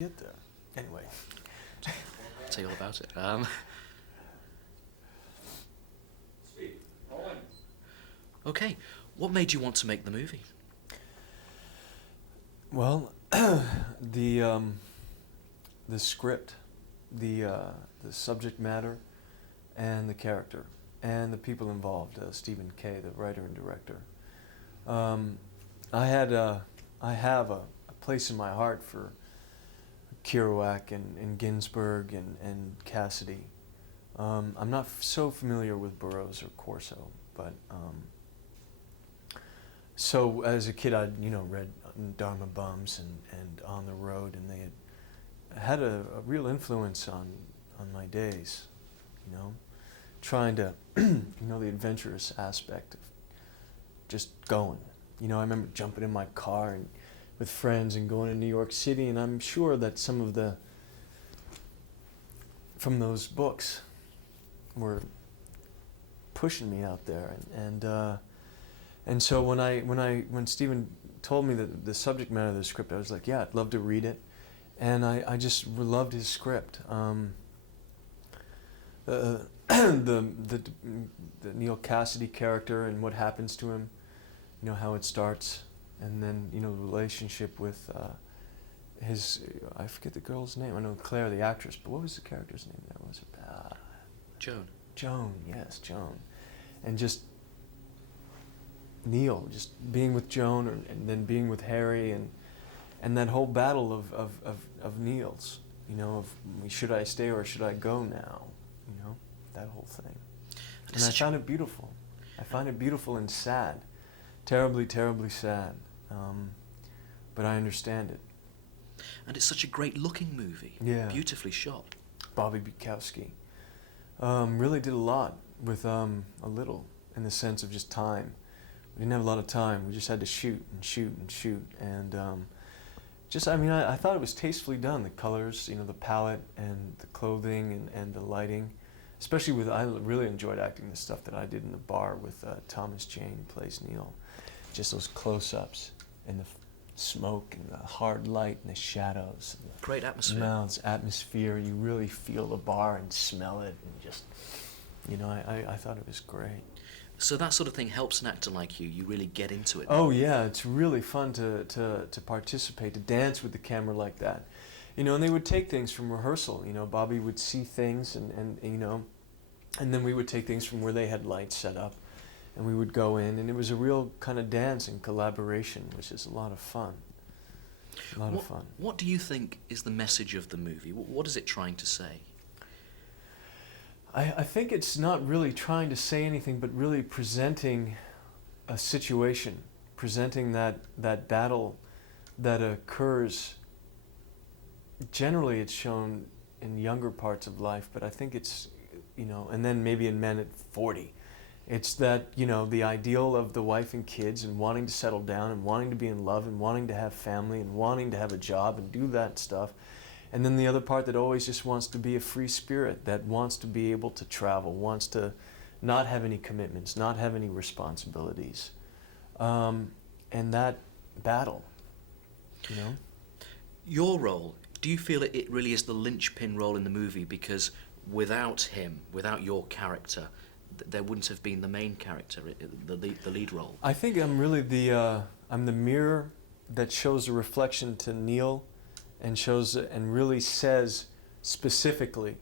Get there. Anyway. I'll tell you all about it. Sweet. Rolling. Okay, what made you want to make the movie? Well, the script, the subject matter, and the character, and the people involved. Stephen Kay, the writer and director. I have a place in my heart for Kerouac and Ginsberg and Cassady. I'm not so familiar with Burroughs or Corso, but so as a kid I'd read Dharma Bums and On the Road, and they had a real influence on my days, trying to the adventurous aspect of just going. I remember jumping in my car and with friends and going to New York City, and I'm sure that some of from those books were pushing me out there, and so when Stephen told me that the subject matter of the script, I was like, yeah, I'd love to read it, and I just loved his script. The Neal Cassady character and what happens to him, how it starts. And then, the relationship with his, I forget the girl's name. I know Claire, the actress, but what was the character's name there? Was it? Joan. Joan, yes, Joan. And just Neal, just being with Joan, and then being with Harry, and that whole battle of Neal's, of should I stay or should I go now? That whole thing. And I found it beautiful. I find it beautiful and sad. Terribly, terribly sad. But I understand it. And it's such a great looking movie. Yeah. Beautifully shot. Bobby Bukowski really did a lot with a little, in the sense of just time. We didn't have a lot of time. We just had to shoot and shoot and shoot. And I thought it was tastefully done. The colors, the palette and the clothing and the lighting. Especially I really enjoyed acting the stuff that I did in the bar with Thomas Jane, who plays Neal. Just those close-ups and the smoke and the hard light and the shadows. And the great atmosphere. Smells, atmosphere. You really feel the bar and smell it, and just, I thought it was great. So that sort of thing helps an actor like you. You really get into it. Oh yeah, it's really fun to participate, to dance with the camera like that. And they would take things from rehearsal. Bobby would see things, and then we would take things from where they had lights set up, and we would go in, and it was a real kind of dance and collaboration, which is a lot of fun. A lot of fun. What do you think is the message of the movie? What is it trying to say? I think it's not really trying to say anything, but really presenting a situation, presenting that battle that occurs. Generally, it's shown in younger parts of life, but I think it's, and then maybe in men at 40. It's that, the ideal of the wife and kids and wanting to settle down and wanting to be in love and wanting to have family and wanting to have a job and do that stuff. And then the other part that always just wants to be a free spirit, that wants to be able to travel, wants to not have any commitments, not have any responsibilities. And that battle, Your role, do you feel it really is the linchpin role in the movie? Because without him, without your character, there wouldn't have been the main character, the lead role. I think I'm really I'm the mirror that shows a reflection to Neal, and really says specifically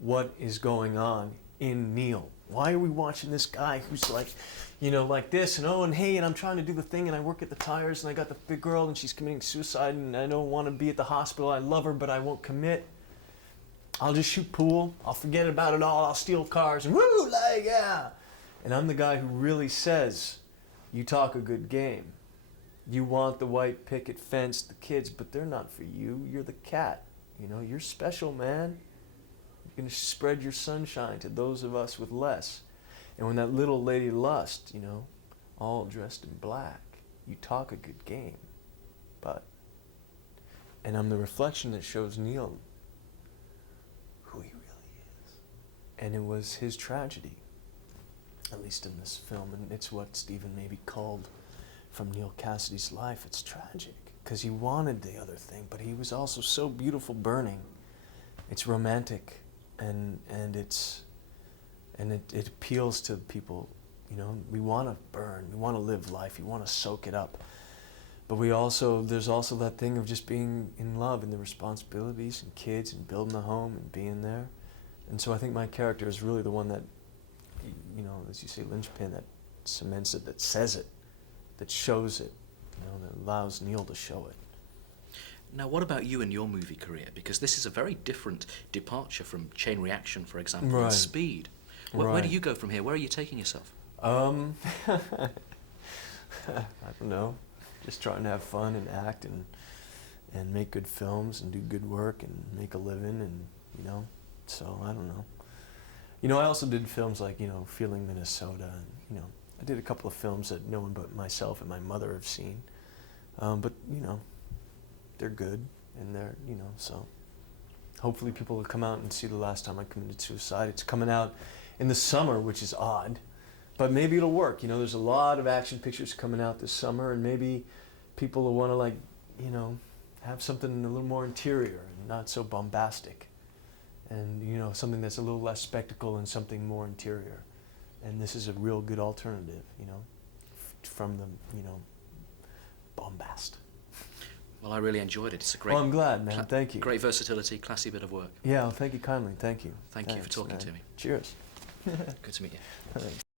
what is going on in Neal. Why are we watching this guy who's like, like this, and hey, and I'm trying to do the thing, and I work at the tires, and I got the big girl, and she's committing suicide, and I don't want to be at the hospital. I love her, but I won't commit. I'll just shoot pool. I'll forget about it all. I'll steal cars, and woo, like, yeah. And I'm the guy who really says, you talk a good game. You want the white picket fence, the kids, but they're not for you. You're the cat. You're special, man. You're going to spread your sunshine to those of us with less. And when that little lady Lust, all dressed in black, you talk a good game. And I'm the reflection that shows Neal who he really is. And it was his tragedy, at least in this film, and it's what Stephen maybe called from Neal Cassady's life. It's tragic. because he wanted the other thing, but he was also so beautiful burning. It's romantic, and it appeals to people. You know, we want to burn, we want to live life, we want to soak it up. But there's also that thing of just being in love and the responsibilities and kids and building a home and being there. And so I think my character is really the one that, you know, as you say, linchpin, that cements it, that says it, that shows it, you know, that allows Neal to show it. Now, what about you and your movie career? Because this is a very different departure from Chain Reaction, for example, Right. and Speed. Where do you go from here? Where are you taking yourself? I don't know. Just trying to have fun and act and make good films and do good work and make a living, and, you know, so I don't know. You know, I also did films like, you know, Feeling Minnesota, and, you know, I did a couple of films that no one but myself and my mother have seen. But, you know, they're good, and they're, you know, so hopefully people will come out and see The Last Time I Committed Suicide. It's coming out in the summer, which is odd, but maybe it'll work. You know, there's a lot of action pictures coming out this summer, and maybe people will want to, like, you know, have something a little more interior and not so bombastic, and, you know, something that's a little less spectacle and something more interior. And this is a real good alternative, you know, from the, you know, bombast. Well, I really enjoyed it. It's a great... Well, I'm glad, man. Thank you. Great versatility, classy bit of work. Yeah, well, thank you kindly. Thank you. Thank you for talking man. to me. Cheers. Good to meet you. Thanks.